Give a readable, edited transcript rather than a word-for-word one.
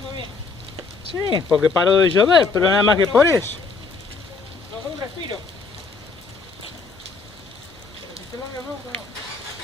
funcionando bien. Sí, porque paró de llover, pero nada más que por eso. No fue un respiro. Pero si se larga el rojo, no.